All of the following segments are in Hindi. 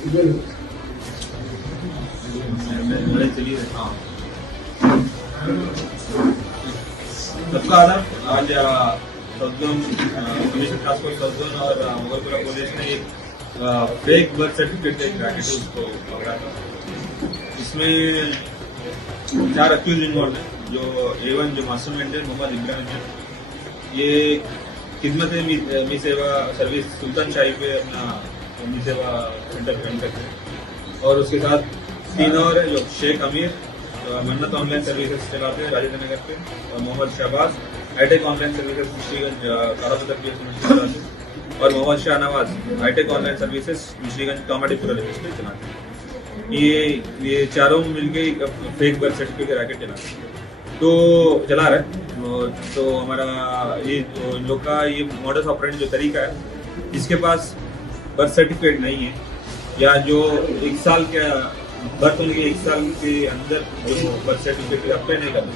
सबका आदाब। आज कमिश्नर टास्क फोर्स सौजोन और मुगलपुरा पुलिस ने एक फेक बर्थ सर्टिफिकेट का एक रैकेट उसको पकड़ा था। इसमें 4 अक्यूज इन्वॉल्व है। जो A1 जो मास्टरमाइंड है मोहम्मद इब्राहिम है। ये खिदमत मी सेवा सर्विस सुल्तान शाही पे अपना मी सेवा सेंटर ज्वाइन करते हैं। और उसके साथ 3 और है जो शेख अमीर मन्नत ऑनलाइन सर्विसेज चलाते हैं राजेंद्र नगर पे, और Mohammad Shahbaz hitech online services Mishriganj Kalapatthar PH चलाते हैं, और Mohammad Shahnawaz hitech online services Mishriganj Kamadipura limit पे चलाते हैं। ये चारों मिलके एक फेक बर्थ सर्टिफिकेट रैकेट चलाते हैं तो चला रहा है। तो हमारा ये तो इन लोग का ये मॉडस ऑपरेंड जो तरीका है, जिसके पास बर्थ सर्टिफिकेट नहीं है या जो 1 साल का बर्थ होने के 1 साल के अंदर जो बर्थ सर्टिफिकेट अप्लाई नहीं करते,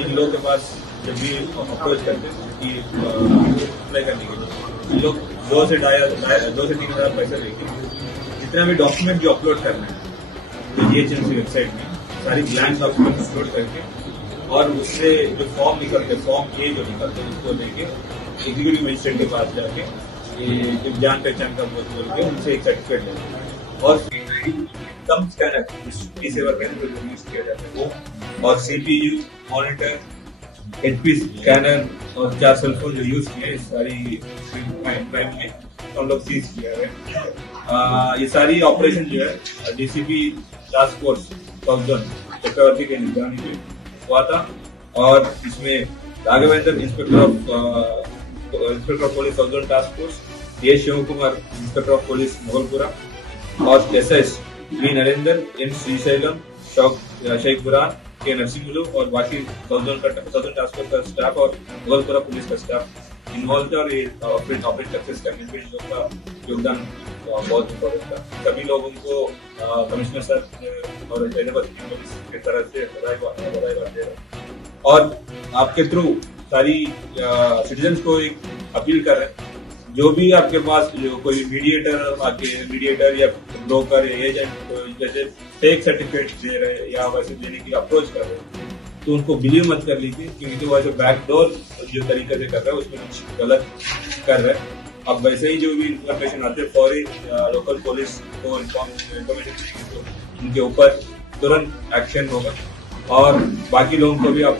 इन लोगों के पास जब भी अप्रोच करते हैं कि अप्लाई करने के लिए, इन लोग 2 से 3 हज़ार पैसा लेके जितना भी डॉक्यूमेंट जो अपलोड करना है तो GHMC वेबसाइट में सारी ब्लैंक डॉक्यूमेंट अपलोड करके, और उससे जो फॉर्म निकलते फॉर्म ए जो निकलते उसको लेके एग्जीक्यूटिव मजिस्ट्रेट के पास जाके जान पहचान का बोल के उनसे एक सर्टिफिकेट लेते हैं। और कम स्कैनर मी सेवा केंद्र जो यूज किया जाता है वो, और CPU मॉनिटर HP स्कैनर और 4 सेलफोन जो यूज किए सारी क्राइम में हम लोग सीज किया है। ये सारी ऑपरेशन जो है DCP task force south zone Chakravarti के निगरानी में हुआ था। और इसमें Raghavendra inspector of police south zone task force, ये Shiv Kumar inspector of police Mughalpura, और SS V Narendra N Srisailam Sheikh बुरान के नरसिंहलू और बाकी सौजोन टास्क फोर्स का स्टाफ और मुगलपुरा पुलिस का स्टाफ इन्वॉल्व था। और ये ऑपरेट सक्सेस करने में इन लोग का योगदान बहुत इम्पोर्टेंट था। सभी लोग उनको कमिश्नर सर और हैदराबाद पुलिस की तरफ से बधाई दे रहे। और आपके थ्रू सारी सिटीजन्स को एक अपील कर रहे हैं, जो भी आपके पास जो कोई मीडिएटर या ब्रोकर एजेंट जैसे फेक सर्टिफिकेट दे रहे या वैसे देने की अप्रोच कर रहे हैं, तो उनको बिलीव मत कर लीजिए, क्योंकि वो ऐसे बैकडोर जो तरीके से कर रहा है उसमें कुछ गलत कर रहे हैं। अब वैसे ही जो भी इन्फॉर्मेशन आते हैं फौरी लोकल पुलिस को इन्फॉर्मेशन तो उनके ऊपर तुरंत एक्शन होगा। और बाकी लोगों को भी आप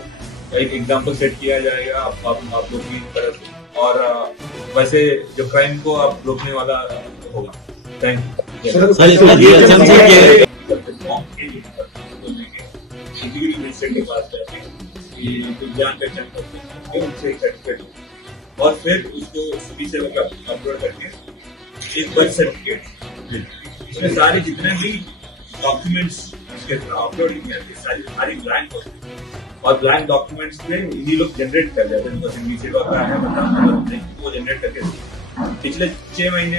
एक एग्जाम्पल सेट किया जाएगा आप लोग की तरफ से, और वैसे जो क्राइम को आप रोकने वाला होगा। Thank you. के पास जाके जान पहचान करके उनसे एक सर्टिफिकेट और फिर उसको मी सेवा का अपलोड करके एक बर्थ सर्टिफिकेट, इसमें सारे जितने भी डॉक्यूमेंट्स इसके अपलोड किए सारी ब्लैंक होती है। और ब्लैंक डॉक्यूमेंट्स में इन्हीं लोग जनरेट कर देते हैं, मी सेवा का है वो जनरेट करके पिछले 6 महीने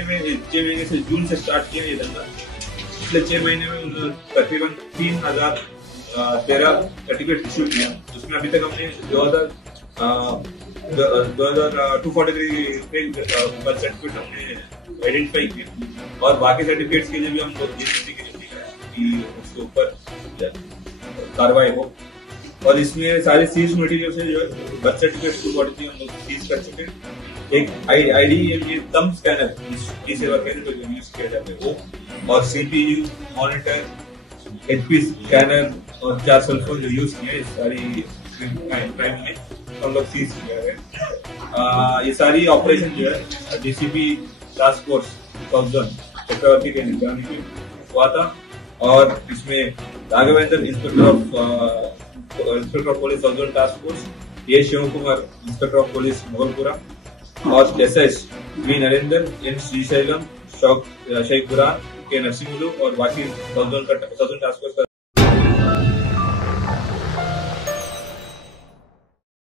से जून से स्टार्ट किया ये धंधा। पिछले 6 महीने में तकरीबन 3013 सर्टिफिकेट इश्यू किया। उसमें अभी तक हमने 243 बर्थ सर्टिफिकेट हमने आइडेंटिफाई किए, और बाकी सर्टिफिकेट्स के लिए भी हम GHMC के लिए कि उसके ऊपर कार्रवाई हो। और इसमें सारे सीज मटेरियल से जो है बर्थ सर्टिफिकेट 243 हम लोग सीज कर चुके हैं। एक ID थंब स्कैनर मी सेवा केंद्र पे यूज किया जाता है वो, और CPU मॉनिटर HP स्कैनर और 4 सेलफोन जो यूज किए सारी क्राइम में हम लोग सीज किया है। ये सारी ऑपरेशन जो है DCP task force south zone Chakravarti के निगरानी में हुआ था। और इसमें Raghavendra inspector of police south zone task force, ये Shiv Kumar inspector of police Mughalpura, और SS V Narendra N Srisailam Sheikh बुरान के नरसिंहलू और बाकी सौजोन टास्क फोर्स